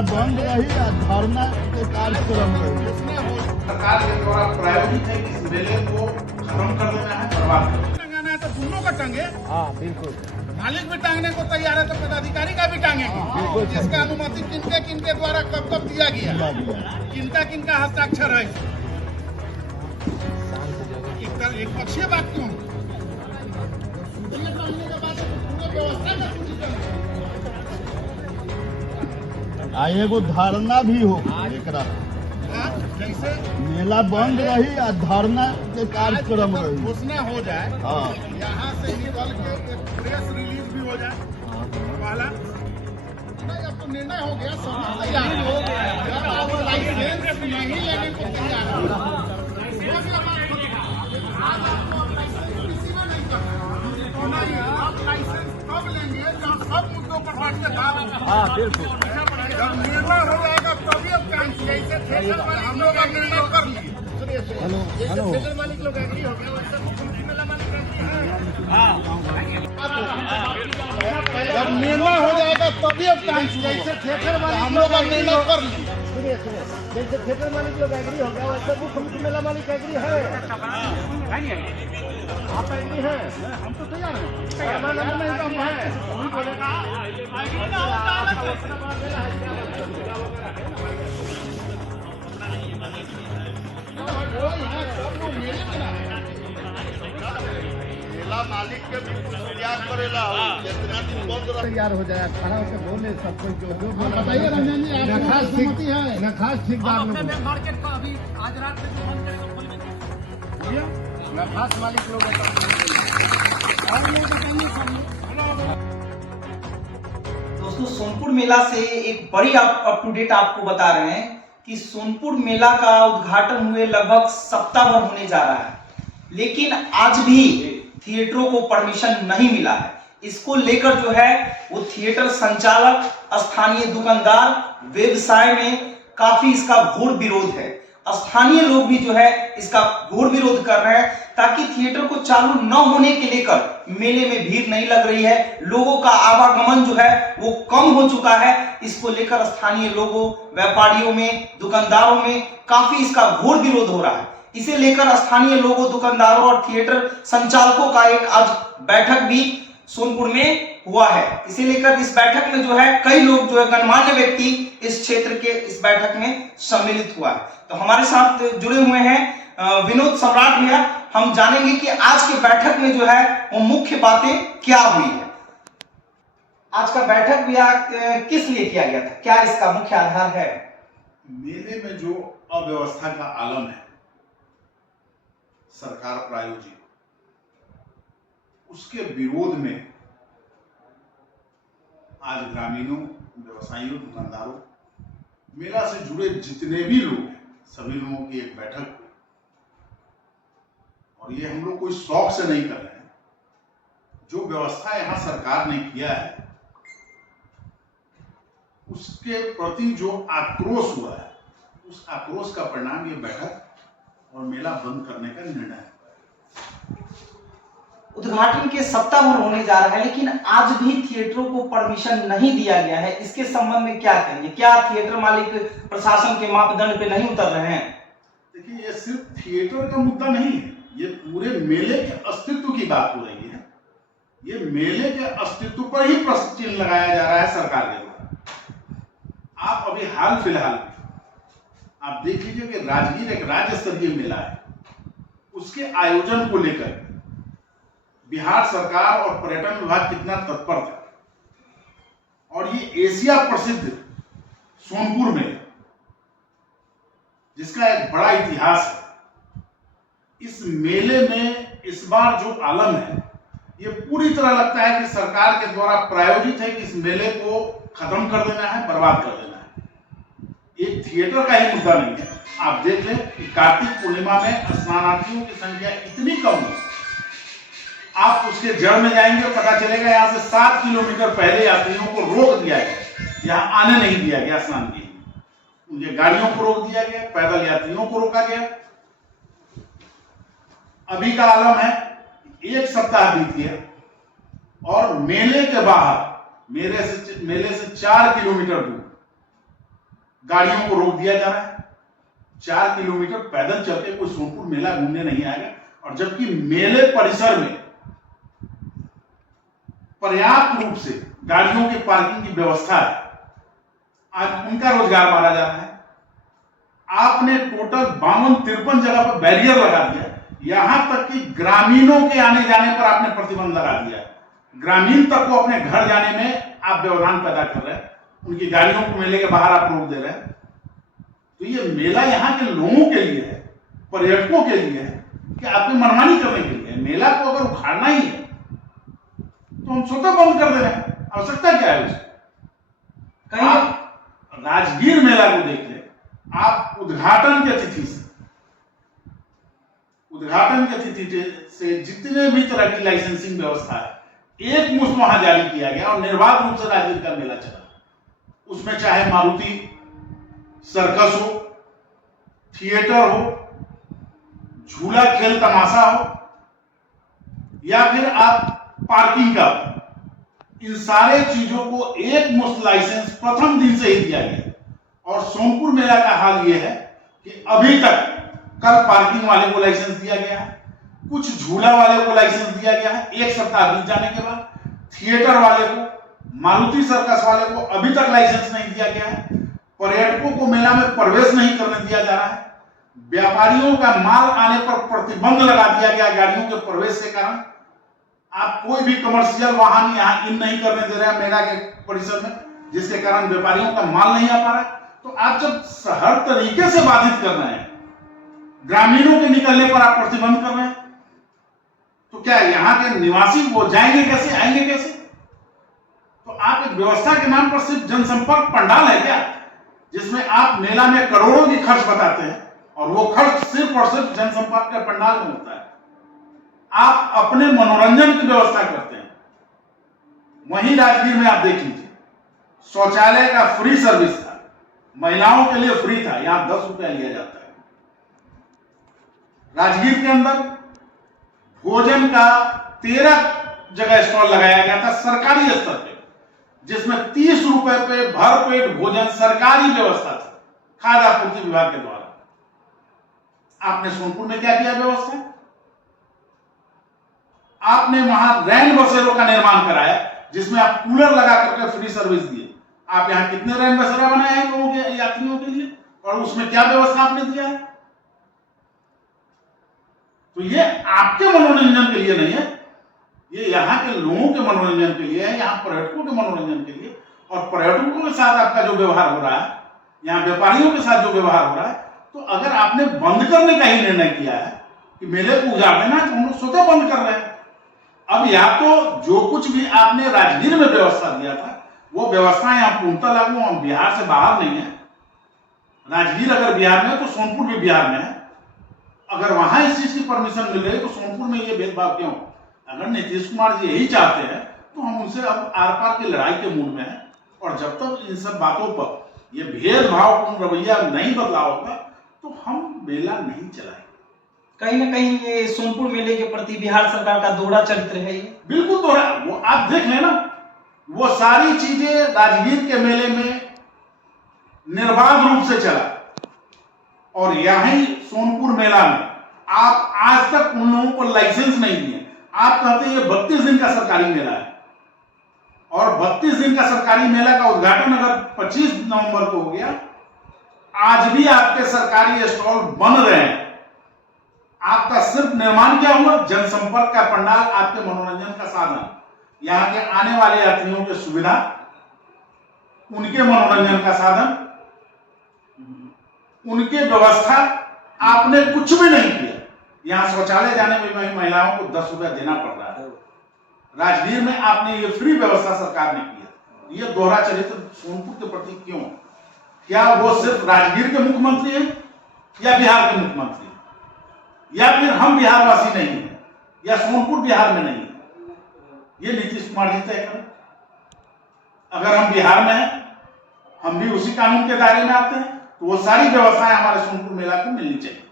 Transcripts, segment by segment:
मेला बंद रही और धरना के कार्यक्रम रही। सरकार के द्वारा प्रायोजित है कि इस मेले को खत्म कर देना है, बर्बाद कर देना है। टंगाना है तो दोनों का टांगे। हाँ बिल्कुल, मालिक भी टांगने को तैयार है तो पदाधिकारी का भी टांगेंगे। जिसका अनुमति किनके किनके द्वारा कब कब दिया गया, किनका किनका हस्ताक्षर है, एक पक्षीय बात क्यों? एगो धरना भी हो एकरा, जैसे मेला बंद रही और धरना के कार्यक्रम रही। घोषणा हो जाए, हाँ यहाँ से निकल के एक प्रेस रिलीज भी हो जाए वाला। नहीं, अब तो निर्णय हो गया, सब तैयार हो गया। जब आप लाइसेंस नहीं लेने को तैयार हो, आज आपको लाइसेंस किसी ने नहीं करना। नहीं, आप लाइसेंस कब लेंगे जब सब मुद्दों पर बात के बाद। हाँ बिल्कुल, जब निर्णय हो जाएगा तभी अब काम जैसे ठेकर वाले हम लोग निर्णय कर लिए। ठेकर मालिक लोग एग्री हो गए, वैसे मुख्यमंत्री मेला मालिक एग्री है। जब निर्णय हो जाएगा तभी अब काम जैसे ठेकर वाले हम लोग निर्णय कर लिए। जैसे थिएटर मालिक लोग एग्री हो गया वैसे मुख्यमंत्री मेला मालिक एग्री है। आप एग्री है? हम तो तैयार हैं। मेला मालिक के भी इंतजार करेला, जितना दिन बंद रहे तैयार हो जाए, खड़ा होकर बोले सब कोई जो जो बोला। बताइए रंजन जी, आपकी नखास सहमति है? नखास ठेकेदार लोग मार्केट का अभी आज रात में जो बंद करेगा खोल देंगे। नखास मालिक लोग दोस्तों, सोनपुर मेला से एक बड़ी अप टू डेट आपको बता रहे हैं कि सोनपुर मेला का उद्घाटन हुए लगभग सप्ताह भर होने जा रहा है, लेकिन आज भी थिएटरों को परमिशन नहीं मिला है। इसको लेकर जो है वो थिएटर संचालक, स्थानीय दुकानदार, व्यवसाय में काफी इसका घोर विरोध है। स्थानीय लोग भी जो है इसका घोर विरोध कर रहे हैं ताकि थिएटर को चालू न होने के लेकर मेले में भीड़ नहीं लग रही है, लोगों का आवागमन जो है वो कम हो चुका है। इसको लेकर स्थानीय लोगों, व्यापारियों में, दुकानदारों में काफी इसका घोर विरोध हो रहा है। इसे लेकर स्थानीय लोगों, दुकानदारों और थिएटर संचालकों का एक आज बैठक भी सोनपुर में हुआ है। इसे लेकर इस बैठक में जो है कई लोग जो है गणमान्य व्यक्ति इस क्षेत्र के इस बैठक में सम्मिलित हुआ है। तो हमारे साथ जुड़े हुए हैं विनोद सम्राट भैया। हम जानेंगे कि आज की बैठक में जो है वो मुख्य बातें क्या हुई है। आज का बैठक भैया किस लिए किया गया था, क्या इसका मुख्य आधार है? मेले में जो अव्यवस्था का आलम है सरकार प्रायोजित, उसके विरोध में आज ग्रामीणों, व्यवसायियों, दुकानदारों, मेला से जुड़े जितने भी लोग हैं, सभी लोगों की एक बैठक हुई। और ये हम लोग कोई शौक से नहीं कर रहे हैं। जो व्यवस्था यहां सरकार ने किया है उसके प्रति जो आक्रोश हुआ है, उस आक्रोश का परिणाम ये बैठक और मेला बंद करने का निर्णय है। उद्घाटन के सप्ताह भर होने जा रहा है, लेकिन आज भी थिएटरों को परमिशन नहीं दिया गया है। इसके संबंध में क्या कहेंगे? क्या थिएटर मालिक प्रशासन के मापदंड पे नहीं उतर रहे हैं? देखिए, ये सिर्फ थिएटर का मुद्दा नहीं है, ये पूरे मेले के अस्तित्व की बात हो रही है। ये मेले के अस्तित्व पर ही प्रश्न चिन्ह लगाया जा रहा है सरकार के द्वारा। आप अभी हाल फिलहाल आप देख लीजिए कि राजगीर एक राज्य स्तरीय मेला है, उसके आयोजन को लेकर बिहार सरकार और पर्यटन विभाग कितना तत्पर था। और ये एशिया प्रसिद्ध सोनपुर मेला, जिसका एक बड़ा इतिहास है, इस मेले में इस बार जो आलम है, ये पूरी तरह लगता है कि सरकार के द्वारा प्रायोजित है कि इस मेले को खत्म कर देना है, बर्बाद कर देना है। एक थिएटर का ही मुद्दा नहीं है। आप देख लें कि कार्तिक पूर्णिमा में स्नानार्थियों की संख्या इतनी कम है, आप उसके जड़ में जाएंगे और पता चलेगा यहाँ से 7 किलोमीटर पहले यात्रियों को रोक दिया गया, यहाँ आने नहीं दिया गया स्नान के लिए। उनके गाड़ियों को रोक दिया गया, पैदल यात्रियों को रोका गया। अभी का आलम है, एक सप्ताह बीत गया और मेले के बाहर, मेले से 4 किलोमीटर दूर गाड़ियों को रोक दिया जा रहा है। 4 किलोमीटर पैदल चल के कोई सोनपुर मेला घूमने नहीं आएगा, और जबकि मेले परिसर में पर्याप्त रूप से गाड़ियों की पार्किंग की व्यवस्था है, आज उनका रोजगार मारा जा रहा है। आपने टोटल 52-53 जगह पर बैरियर लगा दिया, यहां तक कि ग्रामीणों के आने जाने पर आपने प्रतिबंध लगा दिया। ग्रामीण तक को अपने घर जाने में आप व्यवधान पैदा कर रहे हैं, उनकी गाड़ियों को मेले के बाहर आप रोक दे रहे हैं। तो ये मेला यहाँ के लोगों के लिए है, पर्यटकों के लिए है, कि आपकी मनमानी करने के लिए है। मेला को अगर उखाड़ना ही है तो हम स्वतः बंद कर दे रहे हैं, आवश्यकता क्या है उसकी? आप राजगीर मेला को देख ले, आप उद्घाटन की तिथि से जितने भी तरह की लाइसेंसिंग व्यवस्था है एक मुश्त वहां जारी किया गया, और निर्बाध रूप से राजगीर का मेला चला। उसमें चाहे मारुति सर्कस हो, थिएटर हो, झूला खेल तमाशा हो, या फिर आप पार्किंग का, इन सारे चीजों को एक मुश्त लाइसेंस प्रथम दिन से ही दिया गया। और सोनपुर मेला का हाल यह है कि अभी तक कल पार्किंग वाले को लाइसेंस दिया गया है, कुछ झूला वाले को लाइसेंस दिया गया है, एक सप्ताह बीत जाने के बाद थिएटर वाले को, मारुति सर्कस वाले को अभी तक लाइसेंस नहीं दिया गया है। पर्यटकों को मेला में प्रवेश नहीं करने दिया जा रहा है। व्यापारियों का माल आने पर प्रतिबंध लगा दिया गया गाड़ियों के प्रवेश के कारण। आप कोई भी कमर्शियल वाहन यहाँ इन नहीं करने दे रहे हैं मेला के परिसर में, जिसके कारण व्यापारियों का माल नहीं आ पा रहा है। तो आप जब हर तरीके से बाधित कर रहे हैं, ग्रामीणों के निकलने पर आप प्रतिबंध कर रहे हैं, तो क्या यहाँ के निवासी वो जाएंगे कैसे, आएंगे कैसे? तो आप एक व्यवस्था के नाम पर सिर्फ जनसंपर्क पंडाल है क्या, जिसमें आप मेला में करोड़ों की खर्च बताते हैं, और वो खर्च सिर्फ और सिर्फ जनसंपर्क के पंडाल में होता है। आप अपने मनोरंजन की व्यवस्था करते हैं। वहीं राजगीर में आप देख लीजिए, शौचालय का फ्री सर्विस था, महिलाओं के लिए फ्री था, यहां 10 रुपया लिया जाता है। राजगीर के अंदर भोजन का 13 जगह स्टॉल लगाया गया था सरकारी स्तर पे, जिसमें 30 रुपए पे भरपेट भोजन सरकारी व्यवस्था थी खाद्य आपूर्ति विभाग के द्वारा। आपने सोनपुर में क्या किया व्यवस्था? आपने वहां रैन बसेरों का निर्माण कराया, जिसमें आप कूलर लगा करके फ्री सर्विस दिए। आप यहां कितने रैन बसेरा बनाए हैं लोगों के, यात्रियों के लिए, और उसमें क्या व्यवस्था आपने दिया है? तो ये आपके मनोरंजन के लिए नहीं है, ये यहाँ के लोगों के मनोरंजन के लिए है, यहाँ पर्यटकों के मनोरंजन के लिए। और पर्यटकों के साथ आपका जो व्यवहार हो रहा है, यहाँ व्यापारियों के साथ जो व्यवहार हो रहा है, तो अगर आपने बंद करने का ही निर्णय किया है कि मेले को उजाड़ देना, तो हम लोग स्वतः बंद कर रहे हैं। अब या तो जो कुछ भी आपने राजगीर में व्यवस्था दिया था, वो व्यवस्था यहाँ पूर्णतः लागू, हम बिहार से बाहर नहीं है। राजगीर अगर बिहार में है तो सोनपुर भी बिहार में है। अगर वहां इस चीज की परमिशन मिल रही है तो सोनपुर में ये भेदभाव क्यों? अगर नीतीश कुमार जी यही चाहते हैं तो हम उनसे अब आर पार की लड़ाई के मूड में हैं, और जब तक इन सब बातों पर ये भेदभावपूर्ण रवैया नहीं बदला होगा तो हम मेला नहीं चलाएंगे। कहीं ना कहीं ये सोनपुर मेले के प्रति बिहार सरकार का दोहरा चरित्र है। ये बिल्कुल दोहरा, वो आप देख लेना, वो सारी चीजें राजगीर के मेले में निर्बाध रूप से चला, और यहीं सोनपुर मेला में आप आज तक उन लोगों को लाइसेंस नहीं दिए। आप कहते हैं ये 32 दिन का सरकारी मेला है, और 32 दिन का सरकारी मेला का उद्घाटन अगर 25 नवंबर को हो गया, आज भी आपके सरकारी स्टॉल बन रहे हैं। आपका सिर्फ निर्माण क्या हुआ? जनसंपर्क का पंडाल, आपके मनोरंजन का साधन, यहाँ के आने वाले यात्रियों की सुविधा, उनके मनोरंजन का साधन, उनके व्यवस्था, आपने कुछ भी नहीं किया। यहाँ शौचालय जाने में महिलाओं को 10 रुपया देना पड़ रहा है। राजगीर में आपने ये फ्री व्यवस्था सरकार ने किया। ये दोहरा चरित्र सोनपुर के प्रति क्यों? क्या वो सिर्फ राजगीर के मुख्यमंत्री हैं या बिहार के मुख्यमंत्री, या फिर हम बिहारवासी नहीं है, या सोनपुर बिहार में नहीं है? ये नीतीश कुमार जी तय करें। अगर हम बिहार में हैं, हम भी उसी कानून के दायरे में आते हैं, तो वो सारी व्यवस्थाएं हमारे सोनपुर मेला को मिलनी चाहिए।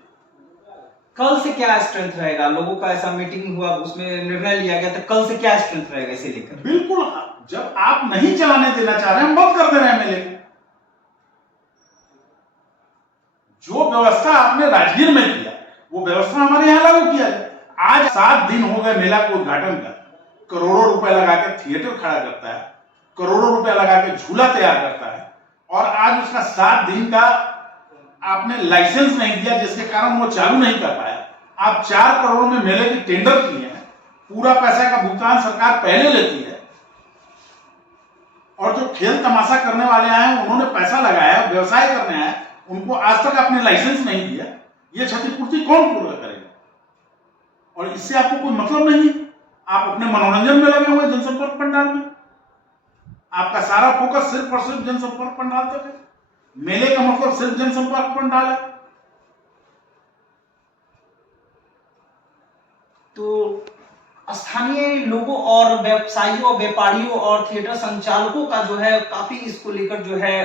कल से क्या स्ट्रेंथ रहेगा? लोगों का ऐसा मीटिंग हुआ, उसमें निर्णय लिया गया, तो कल से क्या स्ट्रेंथ रहेगा इसे लेकर? बिल्कुल, जब आप नहीं चलाने देना चाह रहे हैं, हम बंद कर दे रहे हैं मेले को। जो व्यवस्था आपने राजगीर में किया वो व्यवस्था हमारे यहाँ लागू किया जाए। आज 7 दिन हो गए मेला को उद्घाटन का, करोड़ों रुपए लगा के थिएटर खड़ा करता है, करोड़ों रुपए लगा के झूला तैयार करता है, और आज उसका 7 दिन का आपने लाइसेंस नहीं दिया, जिसके कारण वो चालू नहीं कर पाया। आप 4 करोड़ में मेले की टेंडर किए हैं, पूरा पैसा का भुगतान सरकार पहले लेती है, और जो खेल तमाशा करने वाले आए उन्होंने पैसा लगाया, व्यवसाय करने आए, उनको आज तक आपने लाइसेंस नहीं दिया। ये क्षतिपूर्ति कौन पूरा करेगा? और इससे आपको कोई मतलब नहीं। आप अपने मनोरंजन में लगे हुए जनसंपर्क पंडाल में, आपका सारा फोकस सिर्फ और सिर्फ जनसंपर्क पंडाल तक है। मेले का मतलब सिर्फ जनसंपर्क पंडाल है। तो स्थानीय लोगों और व्यवसायियों, व्यापारियों और थिएटर संचालकों का जो है काफी इसको लेकर जो है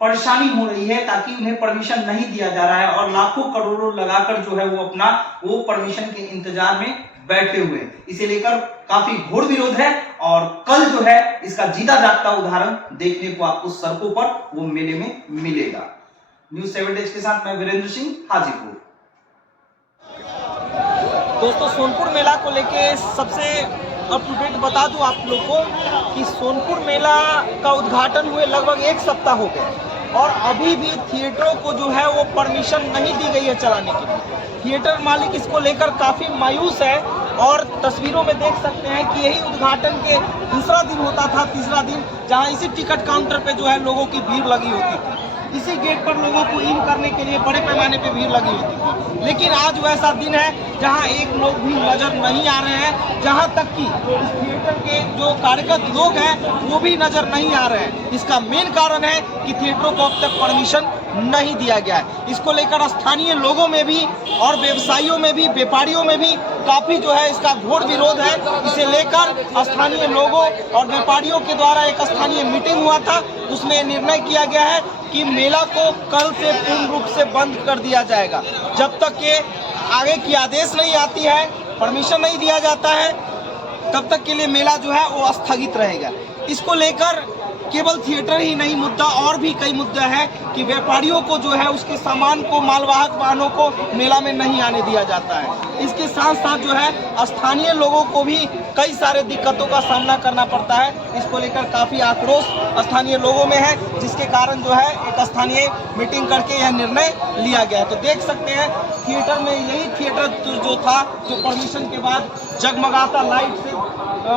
परेशानी हो रही है, ताकि उन्हें परमिशन नहीं दिया जा रहा है और लाखों करोड़ों लगाकर जो है वो परमिशन के इंतजार में बैठे हुए हैं। इसे लेकर काफी घोर विरोध है, और कल जो है इसका जीता जागता उदाहरण देखने को आपको सड़कों पर वो मेले में मिलेगा। न्यूज़ 7 डेज के साथ मैं वीरेंद्र सिंह, हाजीपुर। दोस्तों, सोनपुर मेला को लेके सबसे अप टू डेट बता दूं आप लोग को कि सोनपुर मेला का उद्घाटन हुए लगभग 1 सप्ताह हो गए, और अभी भी थिएटरों को जो है वो परमिशन नहीं दी गई है चलाने के लिए। थिएटर मालिक इसको लेकर काफी मायूस है, और तस्वीरों में देख सकते हैं कि यही उद्घाटन के दूसरा दिन होता था, तीसरा दिन, जहां इसी टिकट काउंटर पे जो है लोगों की भीड़ लगी होती थी। इसी गेट पर लोगों को इन करने के लिए बड़े पैमाने पे भीड़ लगी होती थी। लेकिन आज वैसा दिन है जहां एक लोग भी नजर नहीं आ रहे हैं, जहां तक कि इस थिएटर के जो कार्यरत लोग हैं वो भी नजर नहीं आ रहे हैं। इसका मेन कारण है कि थिएटरों को अब तक परमिशन नहीं दिया गया है। इसको लेकर स्थानीय लोगों में भी और व्यवसायियों में भी, व्यापारियों में भी काफी जो है इसका घोर विरोध है। इसे लेकर स्थानीय लोगों और व्यापारियों के द्वारा एक स्थानीय मीटिंग हुआ था, उसमें निर्णय किया गया है कि मेला को कल से पूर्ण रूप से बंद कर दिया जाएगा। जब तक ये आगे की आदेश नहीं आती है, परमिशन नहीं दिया जाता है, तब तक के लिए मेला जो है वो स्थगित रहेगा। इसको लेकर केवल थिएटर ही नहीं, मुद्दा और भी कई मुद्दे हैं कि व्यापारियों को जो है उसके सामान को, मालवाहक वाहनों को मेला में नहीं आने दिया जाता है। इसके साथ साथ जो है स्थानीय लोगों को भी कई सारे दिक्कतों का सामना करना पड़ता है। इसको लेकर काफ़ी आक्रोश स्थानीय लोगों में है, जिसके कारण जो है एक स्थानीय मीटिंग करके यह निर्णय लिया गया है। तो देख सकते हैं थिएटर में, यही थिएटर जो था जो परमिशन के बाद जगमगाता लाइट से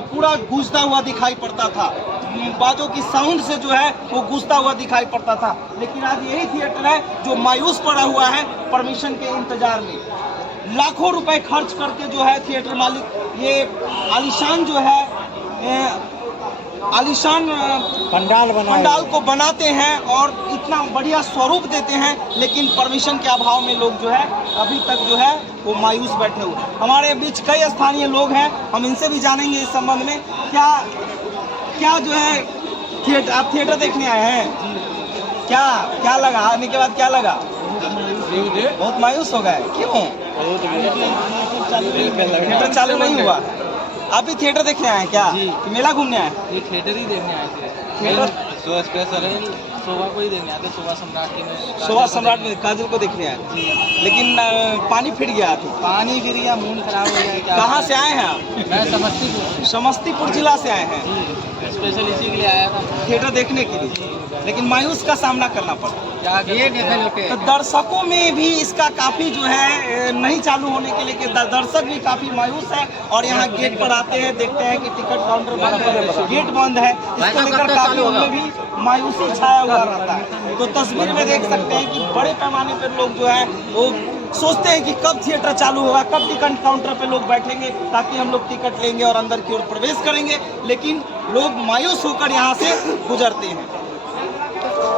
पूरा गूंजता हुआ दिखाई पड़ता था, बाजों की साउंड से जो है वो गूंजता हुआ दिखाई पड़ता था। लेकिन आज यही थिएटर है जो मायूस पड़ा हुआ है परमिशन के इंतजार में। लाखों रुपए खर्च करके जो है थिएटर मालिक ये आलीशान जो है आलीशान पंडाल को बनाते हैं और इतना बढ़िया स्वरूप देते हैं, लेकिन परमिशन के अभाव में लोग जो है अभी तक जो है वो मायूस बैठे हुए। हमारे बीच कई स्थानीय लोग हैं, हम इनसे भी जानेंगे इस संबंध में क्या जो है थिएटर, आप थिएटर देखने आए हैं, क्या लगा आने के बाद, क्या लगा? बहुत मायूस हो गए। क्यों? थिएटर चालू नहीं हुआ। आप भी थिएटर देखने आए हैं क्या? कि मेला घूमने आए? ये थिएटर ही देखने आए थे। थिएटर शो स्पेशल है, शोभा को ही देखने आए थे, शोभा सम्राट में काजल को देखने आए, लेकिन पानी फिर गया था। पानी गिर गया, मूड खराब हो गया। कहाँ से आए हैं आप? मैं समस्तीपुर जिला से आए हैं, स्पेशल इसी के लिए आया था, थिएटर देखने के लिए, लेकिन मायूस का सामना करना पड़ा। तो दर्शकों में भी इसका काफी जो है नहीं चालू होने के लिए दर्शक भी काफी मायूस है, और यहाँ गेट पर आते हैं, देखते हैं कि टिकट काउंटर बंद है, गेट बंद है। इसको लेकर काफी उनमें भी मायूसी छाया हुआ रहता है। तो तस्वीर में देख सकते हैं कि बड़े पैमाने पर लोग जो है वो सोचते हैं कि कब थिएटर चालू होगा, कब टिकट काउंटर पे लोग बैठेंगे ताकि हम लोग टिकट लेंगे और अंदर की ओर प्रवेश करेंगे, लेकिन लोग मायूस होकर यहाँ से गुजरते हैं।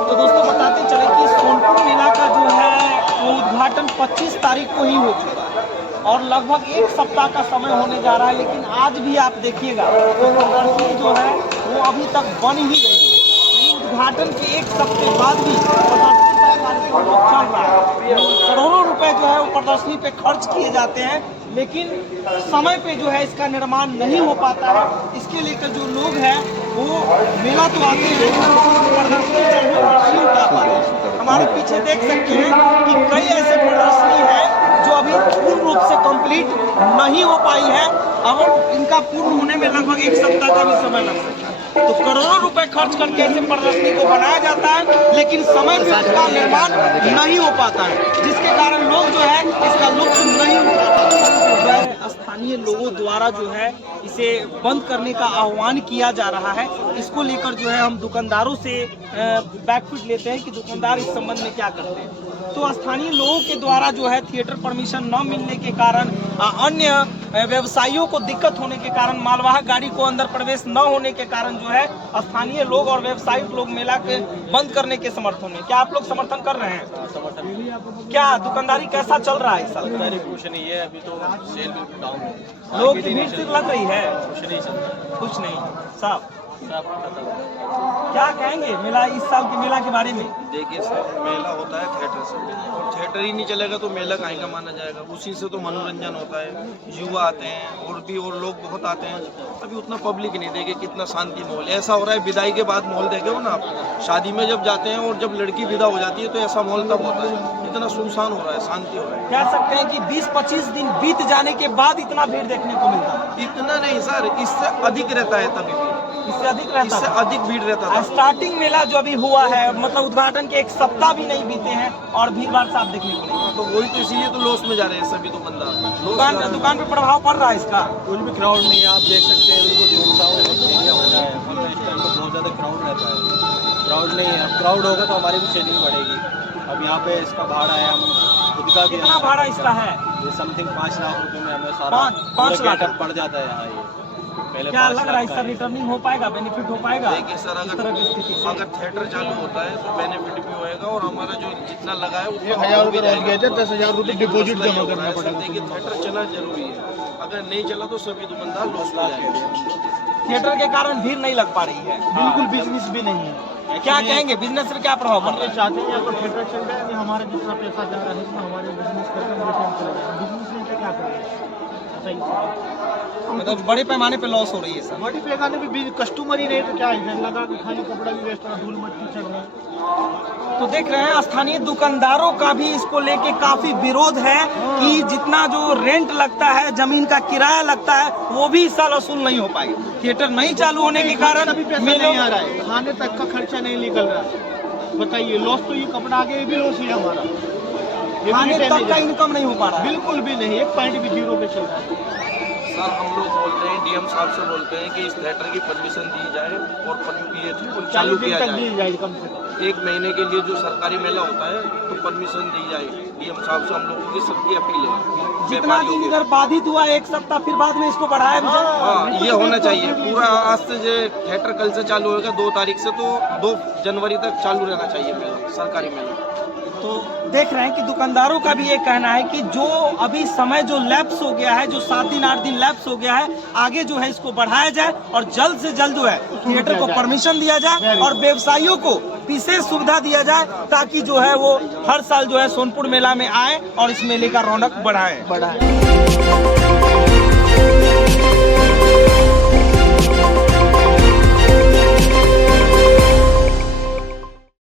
तो दोस्तों, बताते चले कि सोनपुर मेला का जो है वो उद्घाटन 25 तारीख को ही हो चुका है, और लगभग 1 सप्ताह का समय होने जा रहा है, लेकिन आज भी आप देखिएगा तो प्रदर्शनी जो है वो अभी तक बन ही रही है। उद्घाटन के 1 सप्ताह बाद भी प्रदर्शनी का कार्यक्रम चल रहा है। करोड़ों रुपए जो है वो प्रदर्शनी पे खर्च किए जाते हैं, लेकिन समय पे जो है इसका निर्माण नहीं हो पाता है। इसके लेकर जो लोग हैं वो मेला तो आते हैं, प्रदर्शनी नहीं हो पाते। हमारे पीछे देख सकते हैं कि कई ऐसे प्रदर्शनी है जो अभी पूर्ण रूप से कंप्लीट नहीं हो पाई है और इनका पूर्ण होने में लगभग 1 सप्ताह का भी समय लग सकता है। तो करोड़ों रुपए खर्च करके ऐसे प्रदर्शनी को बनाया जाता है, लेकिन समय पे उसका निर्माण नहीं हो पाता है, जिसके कारण लोग जो है इसका लुत्फ नहीं उठा पाते। स्थानीय लोगों द्वारा जो है इसे बंद करने का आह्वान किया जा रहा है। इसको लेकर जो है हम दुकानदारों से बैकफुट लेते हैं कि दुकानदार इस संबंध में क्या करते हैं। तो स्थानीय लोगों के द्वारा जो है थिएटर परमिशन न मिलने के कारण, अन्य व्यवसायियों को दिक्कत होने के कारण, मालवाहक गाड़ी को अंदर प्रवेश न होने के कारण जो है स्थानीय लोग और व्यवसायिक लोग मेला के बंद करने के समर्थन में, क्या आप लोग समर्थन कर रहे हैं? समर्थन। क्या दुकानदारी कैसा चल रहा है इस साल? कुछ नहीं है, अभी तो सेल बिल्कुल डाउन है। लोग की भीड़ सिर्फ लग रही है, कुछ नहीं चल रहा, कुछ नहीं साफ। सब खत्म। क्या कहेंगे मेला, इस साल के मेला के बारे में? देखिए सर, मेला होता है थिएटर से, थिएटर ही नहीं चलेगा तो मेला कहीं का माना जाएगा। उसी से तो मनोरंजन होता है, युवा आते हैं और लोग बहुत आते हैं। अभी उतना पब्लिक नहीं देखे, कितना शांति माहौल ऐसा हो रहा है। विदाई के बाद माहौल देखे हो ना आप, शादी में जब जाते हैं और जब लड़की विदा हो जाती है तो ऐसा माहौल तब होता है, इतना सुनसान हो रहा है, शांति हो रहा है। कह सकते हैं कि 20-25 दिन बीत जाने के बाद इतना भीड़ देखने को मिलता है। इतना नहीं सर, इससे अधिक रहता है तभी भी, इससे अधिक रहता इससे है। अधिक भीड़ रहता था। स्टार्टिंग मेला जो अभी हुआ है, मतलब उद्घाटन के 1 सप्ताह भी नहीं बीते हैं और भीड़ भाड़ साफ देखने को मिली। तो वही तो, इसीलिए तो लॉस में जा रहे हैं सभी दुकानदार। दुकान पे प्रभाव पड़ रहा है इसका। कुछ भी क्राउड नहीं है, आप देख सकते हैं बिल्कुल सुनसान एरिया हो रहा है। वरना इस टाइम पर बहुत ज़्यादा क्राउड रहता है, क्राउड नहीं है। अब क्राउड होगा तो हमारी भी सेलिंग बढ़ेगी। अब यहाँ पे इसका भाड़ा है, हम खुद का भी, कितना भाड़ा इसका है? ये समथिंग 5 लाख रुपए में हमें सारा 5 लाख पड़ जाता है यहाँ। ये पहले क्या 5 लग रहा है इसका रिटर्निंग हो पाएगा, बेनिफिट हो पाएगा? देखिए सर, इस तरह की स्थिति से अगर थिएटर चालू होता है तो बेनिफिट भी होएगा और हमारा जो जितना लगा है 1000 रुपये रह गए थे, 10,000 रुपये डिपॉजिट जमा करना पड़ेगा। देखिए थिएटर चलना जरूरी है, अगर नहीं चला तो सभी दुकानदार लॉस में जाएंगे। थिएटर के कारण भीड़ नहीं लग पा रही है, बिल्कुल बिजनेस भी नहीं है। क्या कहेंगे, बिजनेस पर क्या प्रभाव पड़ हम रहा ये है? चाहते हैं या तो थिएटर चल जाए या हमारा जितना पैसा जा रहा है इसमें हमारे बिजनेस करके हम रिटर्न चले जाए। बिजनेस नहीं तो क्या करें, सही से मतलब बड़े पैमाने पे लॉस हो रही है सर। बॉडी पे लगाने भी कस्टमर ही नहीं तो क्या है, लगा के खाली कपड़ा भी वेस्ट रहा, धूल मट्टी चढ़ रहा है। तो देख रहे हैं स्थानीय दुकानदारों का भी इसको लेके काफी विरोध है कि जितना जो रेंट लगता है, जमीन का किराया लगता है, वो भी इस साल वसूल नहीं हो पाएगा। थिएटर नहीं चालू होने के कारण अभी पैसा नहीं आ रहा है, खाने तक का खर्चा नहीं निकल रहा है। बताइए, लॉस तो ये कपड़ा आगे ये भी लॉस ही है हमारा, ये भी खाने रिटेल तक नहीं का जा रहा। इनकम नहीं हो पा रहा है। बिल्कुल भी नहीं, 1 पॉइंट भी 0 पे चल रहा है। सर हम लोग बोलते हैं, डीएम साहब से बोलते हैं कि इस थिएटर की परमिशन दी जाए और ये थिएटर चालू 40 दिन किया तक जाए। दी जाए कम से कम। 1 महीने के लिए जो सरकारी मेला होता है तो परमिशन दी जाए। डीएम साहब से हम लोगों की सबकी अपील है। जितना व्यापारियों दिन की। अगर बाधित हुआ 1 सप्ताह, फिर बाद में इसको बढ़ाया भी जाए। हाँ, ये होना चाहिए पूरा। आज से जो थिएटर कल से चालू होगा 2 तारीख से, तो 2 जनवरी तक चालू रहना चाहिए मेला, सरकारी मेला। तो देख रहे हैं कि दुकानदारों का भी ये कहना है कि जो अभी समय जो लैप्स हो गया है, जो 7 दिन 8 दिन लैप्स हो गया है, आगे जो है इसको बढ़ाया जाए और जल्द से जल्द जो है थिएटर को परमिशन दिया जाए और व्यवसायियों को विशेष सुविधा दिया जाए, ताकि जो है वो हर साल जो है सोनपुर मेला में आए और इस मेले का रौनक बढ़ाए।